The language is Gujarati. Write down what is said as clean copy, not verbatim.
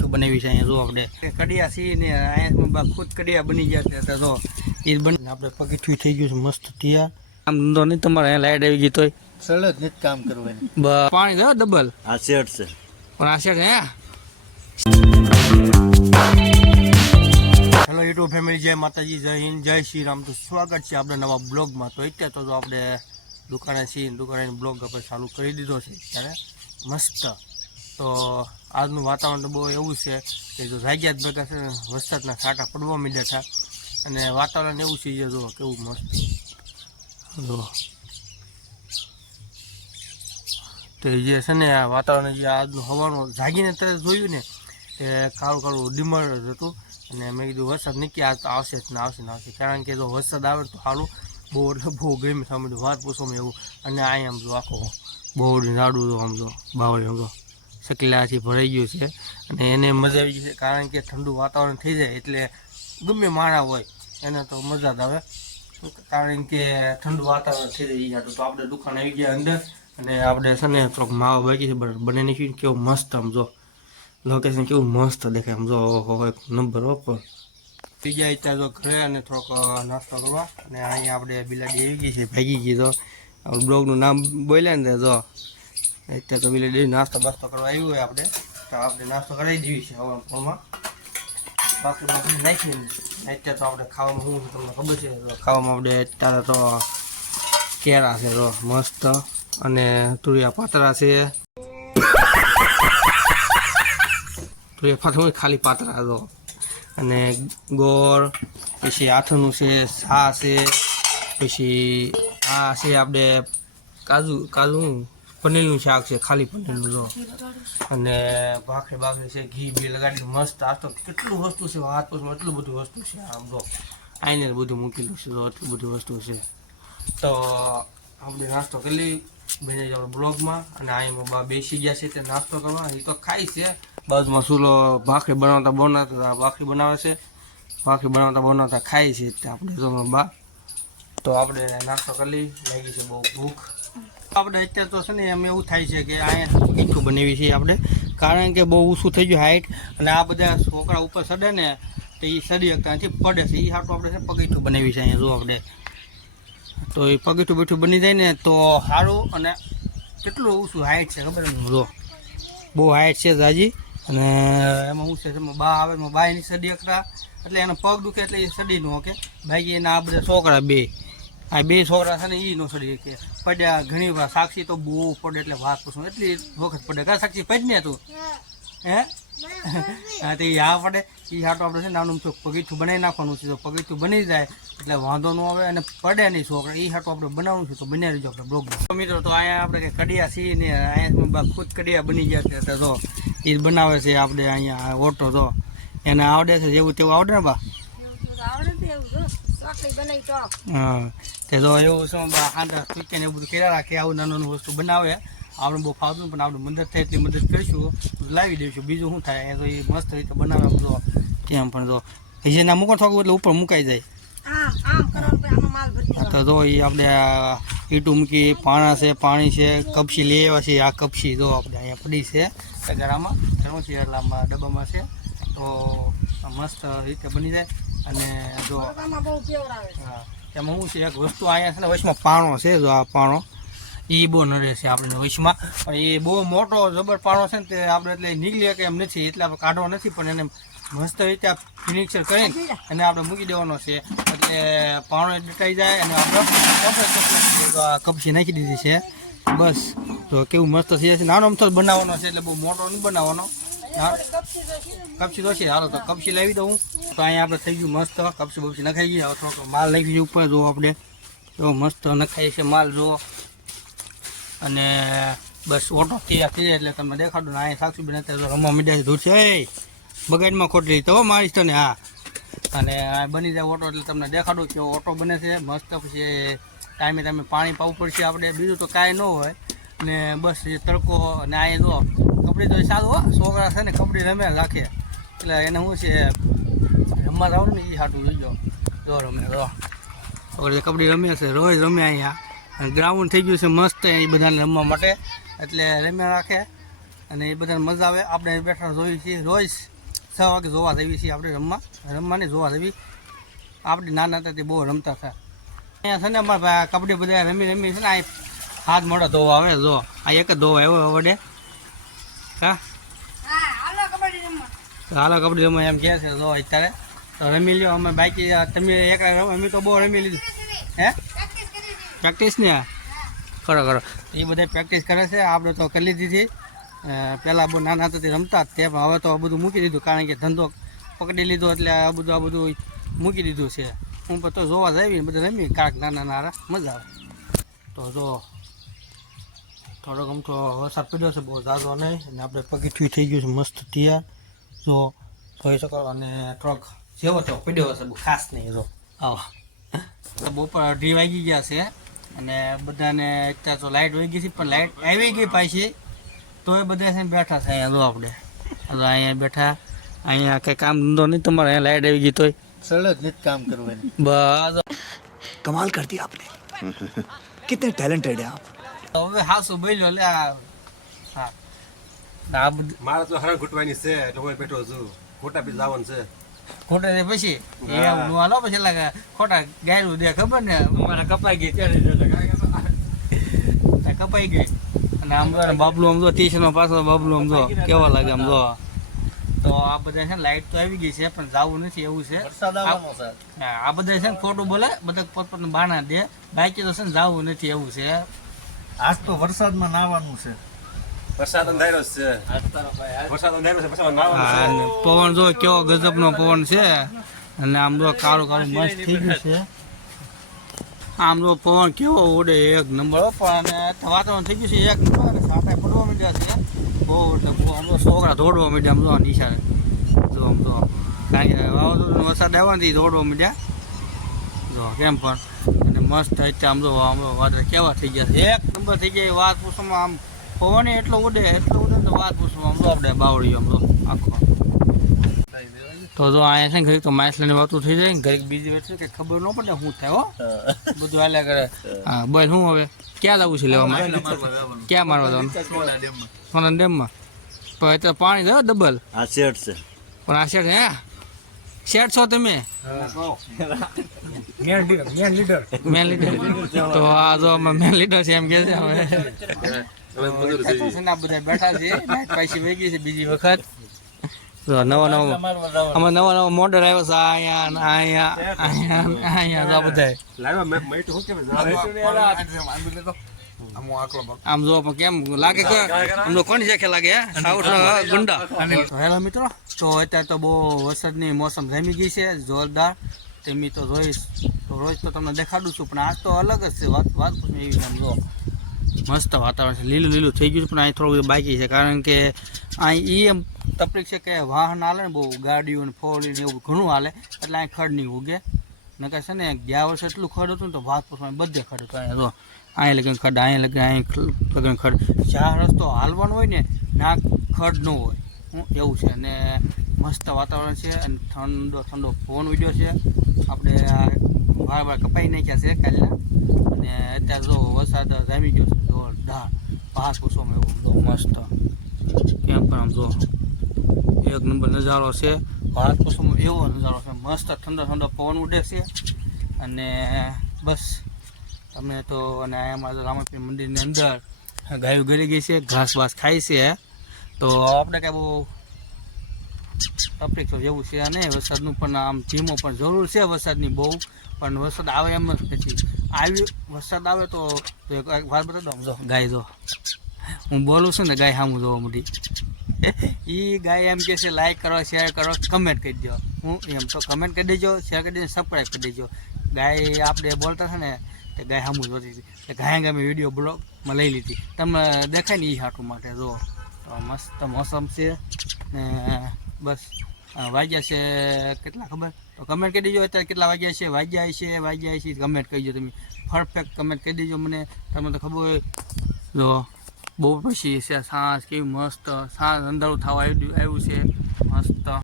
પગીઠું બનાવી છે અહીંયા જો આપણે કડિયા સી ને અહીંયા ખુદ કડિયા બની ગયા છે તો એ બની આપણે પગીઠું થઈ ગયું છે મસ્ત તૈયાર આમ ધંધો નહીં તમારે અહીંયા લાઈટ આવી ગઈ તોય સરળ જ નથી કામ કરવાનું પાણી દો ડબલ આ શેડ છે પણ આ શેડ હે હેલો યુટ્યુબ ફેમિલી જય માતાજી જય હિન્દ જય શ્રી રામ તો સ્વાગત છે આપણે નવા બ્લોગમાં તો અત્યારે તો આપણે દુકાને છીએ દુકાને બ્લોગ આપણે ચાલુ કરી દીધો છે ત્યારે મસ્ત તો આજનું વાતાવરણ તો બહુ એવું છે કે જો જાગ્યા જ ભેગા છે વરસાદના છાંટા પડવા માંડ્યા હતા અને વાતાવરણ એવું છે જો કેવું મસ્ત જો તો જે છે ને આ વાતાવરણ જે આજનું હવાનું જાગીને તરત જોયું ને કે કાળું કાળું ડીમર હતું અને મેં કીધું વરસાદ નીકળી આ તો આવશે જ ને આવશે ને આવશે કારણ કે જો વરસાદ આવે તો સારું બહુ એટલે બહુ ગરમી સામે વાત પૂછવામાં એવું અને અહીંયા આમ જો આખો બહુ ઝાડું જો આમ જો બાવળી આમ જો સકલાથી ભરાઈ ગયું છે અને એને મજા આવી ગઈ છે કારણ કે ઠંડુ વાતાવરણ થઈ જાય એટલે ગમે માણા હોય એને તો મજા જ આવે કારણ કે ઠંડુ વાતાવરણ થઈ જાય તો આપણે દુકાન આવી ગયા અંદર અને આપણે છે ને થોડોક માવો બાકી છે બને નાખ્યું કેવું મસ્ત આમ જો લોકેશન કેવું મસ્ત દેખાય આમ જો એક નંબર ઓપર થઈ જાય ત્યાં જો ઘરે અને થોડોક નાસ્તો કરવા અને અહીંયા આપણે બિલાડી આવી ગઈ છે ભાગી ગઈ તો આપણે બ્લોગનું નામ બોલ્યા ને જો અત્યારે તો બિલાડી નાસ્તો બાસ્તો કરવા આવ્યું હોય આપણે તો આપણે નાસ્તો કરાવી દેવી છે હવામાં બાકી નાખીએ અત્યારે તો આપણે ખાવામાં શું છે તમને ખબર છે ખાવામાં આપણે અત્યારે તો કેળા છે તો મસ્ત અને તુરિયા પાતરા છે તુરિયા પાતરા ખાલી પાતરા તો અને ગોળ પછી આથનું છે છા છે પછી આ છે આપણે કાજુ પનીરનું શાક છે ખાલી પનીરનું જો અને ભાખરી છે ઘી બી લગાડીને મસ્ત આ તો કેટલું વસ્તુ છે હાથ પસમાં એટલું બધું વસ્તુ છે આમ જો આઈને બધું મૂકેલું છે તો એટલું બધું વસ્તુ છે તો આપણે નાસ્તો કરી બને જાવ બ્લોગમાં અને અહીંયા બેસી ગયા છે તે નાસ્તો કરવા એ તો ખાય છે બાજુમાં ચૂલો ભાખરી બનાવતા ભાખરી બનાવે છે ભાખરી બનાવતા ખાય છે આપણે જો બા તો આપણે નાસ્તો કરી લાગી છે બહુ ભૂખ આપણે અત્યારે તો છે ને એમ એવું થાય છે કે અહીંયા પગીઠું બનાવી છે આપણે કારણ કે બહુ ઊંચું થઈ ગયું હાઈટ અને આ બધા છોકરા ઉપર ચડે ને તો એ ચડી શકતા નથી પડે છે એ હાટું આપણે છે પગીઠું બનાવી છે અહીંયા જો આપણે તો એ પગીઠું બેઠું બની જાય ને તો સારું અને કેટલું ઊંચું હાઈટ છે ખબર જો બહુ હાઈટ છે જાજી અને એમાં શું છે બા આવે એમાં બાય ની સડી શકતા એટલે એનો પગ દુખે એટલે એ સડી ન શકે બાકી એના આ બધા છોકરા બે છોકરા છે ને એ નો સડી શકે પડ્યા ઘણી વાર સાક્ષી તો બહુ પડે એટલે વાત પૂછું એટલી વખત પડે કા સાક્ષી પડ ને તું હે હા તો એ આ પડે એ હાટો આપણે છે ને આનું પગીઠું બનાવી નાખવાનું છે તો પગીઠું બની જાય એટલે વાંધો ન આવે અને પડે નહીં છોકરા એ હાટો આપણે બનાવવાનું છે તો બનાવી દેજો આપણે બ્લોગમાં મિત્રો તો અહીંયા આપણે કંઈ કડિયા છીએ ને અહીંયા ખુદ કડિયા બની ગયા છે તો એ બનાવે છે આપણે અહીંયા ઓટો તો એને આવડે છે જેવું તેવું આવડે ને બા હા તે તો એવું શું હાંડા ચૂક્યા ને એવું બધું કર્યા રાખે આવું નાનું વસ્તુ બનાવે આપણે બહુ ફાવતું પણ આપણે મદદ થાય એટલી મદદ કરીશું લાવી દઈશું બીજું શું થાય તો એ મસ્ત રીતે બનાવે તો કેમ પણ જો જે ના મૂકો થોડું એટલે ઉપર મુકાઈ જાય તો જો એ આપણે ઈટું મૂકી પાણા છે પાણી છે કપસી લઈ આવ્યા છે આ કપસી જો આપણે અહીંયા પડી છે તગારામાં ઘણું છે એટલે આમાં ડબ્બામાં છે તો મસ્ત રીતે બની જાય અને જો હા એમાં શું છે એક વસ્તુ અહીંયા છે ને વચમાં પાણો છે જો આ પાણો એ બહુ નડે છે આપણે વચમાં પણ એ બહુ મોટો જબર પાણો છે ને તે આપણે એટલે નીકળી કે એમ નથી એટલે આપણે કાઢવો નથી પણ એને મસ્ત રીતે ફિનિક્સર કરીને એને આપણે મૂકી દેવાનો છે એટલે પાણો ડટાઈ જાય અને આપણે કપસી નાખી દીધી છે બસ તો કેવું મસ્ત થઈ જશે નાનો અમથો બનાવવાનો છે એટલે બહુ મોટો નહીં બનાવવાનો કપસી તો છે હાલો તો કપસી લાવી દઉં તો અહીંયા આપણે થઈ ગયું મસ્ત કપસી બપસી નખાઈ ગઈ હવે થોડોક માલ નાખી ગયું ઉપર જો આપણે તો મસ્ત નખાય છે માલ જો અને બસ ઓટો તૈયાર થઈ જાય એટલે તમને દેખાડું ને અહીંયા સાક્ષી બને તો રમવા મીડિયા છે ધૂળ છે બગાડમાં ખોટી તો મારીશ તને હા અને બની જાય ઓટો એટલે તમને દેખાડું કે ઓટો બને છે મસ્ત પછી ટાઈમે પાણી પાવું પડશે આપણે બીજું તો કાંઈ ન હોય ને બસ એ તડકો અને અહીંયા જો કબડ્ડી તો સારું હો છોકરા છે ને કબડ્ડી રમે રાખે એટલે એને શું છે રમવા જવાનું ને એ સાટું જોઈજો જો રમે જો છોકરા કબડ્ડી રમે છે રોજ રમે અહીંયા ગ્રાઉન્ડ થઈ ગયું છે મસ્ત એ બધાને રમવા માટે એટલે રમ્યા રાખે અને એ બધાને મજા આવે. આપણે બેઠા જોઈએ છીએ રોજ 6 વાગે જોવા જઈએ છીએ આપણે રમવાને જોવા જઈએ. આપણે નાના હતા તે બહુ રમતા હતા. અહીંયા છે ને અમારા કબડ્ડી બધા રમી છે ને આ હાથ મોડા ધોવા આવે. જો આ એક જ ધોવા આવ્યો વડે. હા હાલો કબડ્ડી રમવા એમ કહે છે. જો અત્યારે તો રમી લ્યો. અમે બાકી તમે એકલા રમો, અમે તો બહુ રમી લીધું. હે પ્રેક્ટિસ ને કરો એ બધા પ્રેક્ટિસ કરે છે. આપણે તો કરી લીધી હતી. પહેલાં બહુ નાના હતા તે રમતા તે, પણ હવે તો બધું મૂકી દીધું, કારણ કે ધંધો પકડી લીધો એટલે આ બધું મૂકી દીધું છે. હું તો જોવા જઈએ બધા રમી કાંક નાના મજા આવે. તો જો થોડોક આમ તો વરસાદ પડ્યો છે, બહુ ઝાઝો નહીં, અને આપણે પગીઠું થઈ ગયું છે મસ્ત તૈયાર. જો જોઈ શકો. અને થોડોક જેવો તો પડ્યો હશે, બહુ ખાસ નહીં. જો આવો તો બપોર 2:30 વાગી ગયા છે, અને બધાને અત્યારે તો લાઇટ વહી ગઈ છે, પણ લાઇટ આવી ગઈ પાછી તો એ બધા છે ને બેઠા છે અહીંયા. જો આપણે અહીંયા બેઠા, અહીંયા કંઈ કામ ધંધો નહીં તમારે, અહીંયા લાઇટ આવી ગઈ તોય સળગ નથી કામ કરવાની. બસ कमाल कर दिया आपने कितने टैलेंटेड हैं आप હવે હાસુ બોલ્યો લે. હા આ બધું મારે તો હરણ ઘૂંટવાની છે એટલે હું બેઠો છું. ખોટા પી જવાનું છે. ખોટા છે પછી એવું નું હાલો પછી લાગે ખોટા ગાયરું દે ખબર ને અમારે કપાઈ ગઈ ત્યારે કપાઈ ગઈ. અને આમ જો બાબલું આમ જો 30 નો પાછો બાબલું આમ જો કેવા લાગે આમ જો. તો આ બધા છે ને લાઈટ તો આવી ગઈ છે, પણ જવું નથી એવું છે. વરસાદ આવવાનો છે. આ બધા છે ને ખોટું બોલે, બધા પોતપોતાનું બાના દે. બાકી તો છે ને જવું નથી એવું છે. આજ તો વરસાદમાં નાવાનું છે. વરસાદ અંધાર્યો છે. વરસાદ અંધાર્યો છે પછી નાવાનું છે. અને પવન જો કેવો ગજબનો પવન છે. અને આમ જો કાળું મસ્ત થઈ ગયું છે. આમ જો પવન કેવો ઉડે એક નંબર. પણ વાતાવરણ થઈ ગયું છે એક નંબર. અને સાટા પડવા માંડ્યા છે બહુ, એટલે બહુ આમ તો છોકરા દોડવા માંડ્યા આમ જો નિશાળે. જો આમ તો કારણ કે વાવાઝોડું વરસાદ આવ્યો ને દોડવા માંડ્યા. જો કેમ પણ અને મસ્ત અત્યારે આમ જો વાદળ કેવા થઈ ગયા છે એક નંબર થઈ ગયા. વાત પૂછવામાં આમ પવન એટલો ઉડે તો વાત પૂછવામાં આમ જો આપણે બાવળી આમ જો આખો. તો જો અહીંયા છે ને ઘડીક તો માછલીની વાતો થઈ જાય ને, ઘડીક બીજી વસ્તુ કે ખબર ન પડે શું થાય. હો બધું હાલ્યા કરે. હા બસ શું હવે ક્યાં જવું છે લેવામાં? ક્યાં મારવા જવાનું? સોના ડેમમાં. પણ અત્યારે પાણી છે ડબલ. આ શેડ છે. પણ આ શેઠ હે શેઠ છો તમે? Man leader. તો આ જો મેન લીડર છે એમ કે છે. હવે બધા બેઠા છે, લાઈટ પાછી વહી ગઈ છે બીજી વખત. નવો મોડલ આવ્યો છે અહીંયા બધા. લાવ્યા મેટ હું કેમ આમ જો પણ કેમ લાગે કે આમ કોની શેખે લાગે સાઉથ ગુંડા. હેલો મિત્રો, તો અત્યારે તો બહુ વરસાદની મોસમ જામી ગઈ છે જોરદાર. તમે તો જોઈશ તો રોજ તો તમને દેખાડું છું, પણ આજ તો અલગ જ છે. વાત એવી આમ જો મસ્ત વાતાવરણ છે, લીલું લીલું થઈ ગયું છે. પણ અહીં થોડું બાકી છે, કારણ કે અહીં એમ તકલીફ છે કે વાહન હાલે ને બહુ, ગાડીઓ ને 4 વ્હીલર એવું ઘણું હાલે, એટલે અહીં ખડ નહીં ઉગે. નકર છે ને ગયા વર્ષે એટલું ખડ હતું ને તો વાત પૂછવા બધે ખડ હતું. અહીંયા જો અહીં લગન ખડ, અહીં લગન ખડ. જ્યાં રસ્તો હાલવાનો હોય ને ના ખડ ન હોય એવું છે. અને મસ્ત વાતાવરણ છે, અને ઠંડો પવન ઉડ્યો છે. આપણે વાર કપાઈ નાખ્યા છે કાલના, અને અત્યારે જો વરસાદ જામી ગયો છે જોરદાર. પાસ પૂછવામાં એવું તો મસ્ત કેમ પણ આમ જો એક નંબર નજારો છે. ભારત પૂછવામાં એવો નજારો છે મસ્ત. ઠંડો પવન ઉડે છે. અને બસ તમને તો અને એમાં રામાપીર મંદિરની અંદર ગાયો ગળી ગઈ છે, ઘાસ વાસ ખાય છે. તો આપણે કાંઈ બહુ તકલીફ તો જેવું છે નહીં. વરસાદનું પણ આમ ધીમો પણ જરૂર છે વરસાદની બહુ, પણ વરસાદ આવે એમ જ પછી વરસાદ આવે તો એક વાત બતાવી દઉં. જો ગાય જો હું બોલું છું ને, ગાય સામું જોવા મળી. એ ગાય એમ કહે છે લાઈક કરો, શેર કરો, કમેન્ટ કરી દો. હું એમ તો કમેન્ટ કરી દેજો, શેર કરી દેજો, સબસ્ક્રાઈબ કરી દેજો. ગાય આપણે બોલતા છે ને તે ગાય સામું જોતી હતી. એ ગાય ગામે વિડીયો બ્લોગમાં લઈ લીધી. તમે દેખાય ને એ હાટું માટે જો. તો મસ્ત મોસમ છે ને બસ. વાગ્યા છે કેટલા ખબર તો કમેન્ટ કરી દેજો. અત્યારે કેટલા વાગ્યા છે કમેન્ટ કરી દો. તમે પરફેક્ટ કમેન્ટ કરી દેજો મને. તમને તો ખબર હોય. જો બહુ પછી છે સાંજ કેવી મસ્ત, સાંજ અંધારું થવા આવ્યું છે મસ્ત.